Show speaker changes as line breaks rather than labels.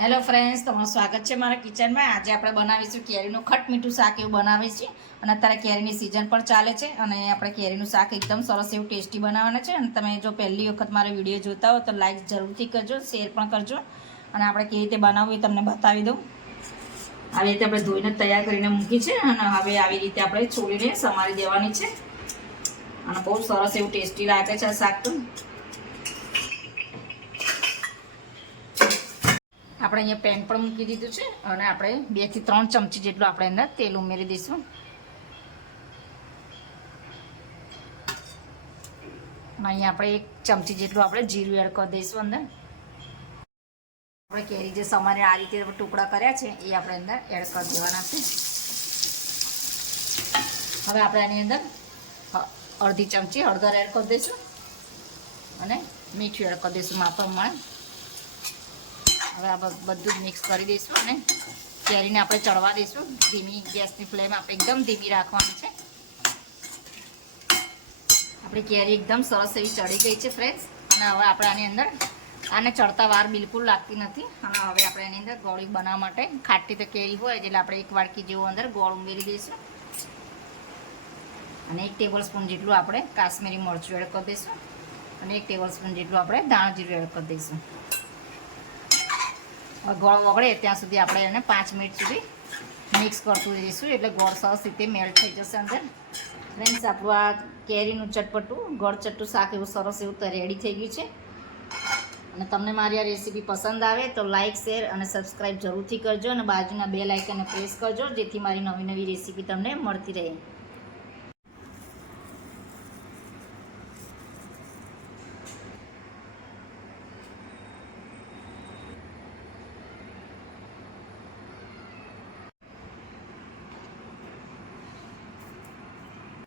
Hello friends તમારું સ્વાગત છે મારા કિચનમાં આજે આપણે બનાવીશું કેરીનું ખટ મીઠું શાક એવું બનાવીએ છીએ. અને અત્યારે કેરીની સિઝન પણ ચાલે છે અને આપણે કેરીનું શાક એકદમ સરસ એવું ટેસ્ટી બનાવવાના છે. અને તમે જો પહેલી વખત મારો વીડિયો જોતા હો તો લાઈક જરૂરથી કરજો શેર પણ કરજો. અને આપણે કેવી રીતે બનાવવું એ તમને બતાવી દઉં. આવી રીતે આપણે ધોઈને તૈયાર કરીને મૂકી છે અને હવે આવી રીતે આપણે છોડીને સમારી દેવાની છે. અને બહુ સરસ એવું ટેસ્ટી લાગે છે આ શાક તો. આપણે અહીંયા પેન પણ મૂકી દીધું છે અને આપણે બેથી ત્રણ ચમચી જેટલું આપણે અંદર તેલ ઉમેરી દઈશું. અહીંયા આપણે એક ચમચી જેટલું આપણે જીરું એડ કરી દઈશું અંદર. આપણે કેરી જે સમારે આ રીતે ટુકડા કર્યા છે એ આપણે અંદર એડ કરી દેવાના છે. હવે આપણે આની અંદર અડધી ચમચી હળદર એડ કરી દઈશું અને મીઠું એડ કરી દઈશું, માપ પ્રમાણે. હવે આ બધું મિક્સ કરી દઈશું અને કેરીને આપણે ચડવા દઈશું. ધીમી ગેસની ફ્લેમ આપણે એકદમ ધીમી રાખવાની છે. આપણી કેરી એકદમ સરસ એવી ચડી ગઈ છે ફ્રેન્ડ્સ. અને હવે આપણે આની અંદર આને ચડતા વાર બિલકુલ લાગતી નથી. અને હવે આપણે એની અંદર ગોળી બનાવવા માટે ખાટી તો કેરી હોય એટલે આપણે એક વાડકી જેવું અંદર ગોળ ઉમેરી દઈશું. અને એક ટેબલ સ્પૂન જેટલું આપણે કાશ્મીરી મરચું એડ કરી દઈશું. અને એક ટેબલ સ્પૂન જેટલું આપણે દાણ જીરું એડ કરી દઈશું. ગોળ વગળે ત્યાં સુધી આપણે એને પાંચ મિનિટ સુધી મિક્સ કરતું જઈશું એટલે ગોળ સરસ રીતે મેલ્ટ થઈ જશે અંદર. ફ્રેન્ડ્સ આપણું આ કેરીનું ચટપટું, ગોળ ચટ્ટું શાક એવું સરસ એવું તો રેડી થઈ ગયું છે. અને તમને મારી આ રેસીપી પસંદ આવે તો લાઇક શેર અને સબસ્ક્રાઈબ જરૂરથી કરજો અને બાજુના બે લાઇકને પ્રેસ કરજો જેથી મારી નવી નવી રેસીપી તમને મળતી રહે.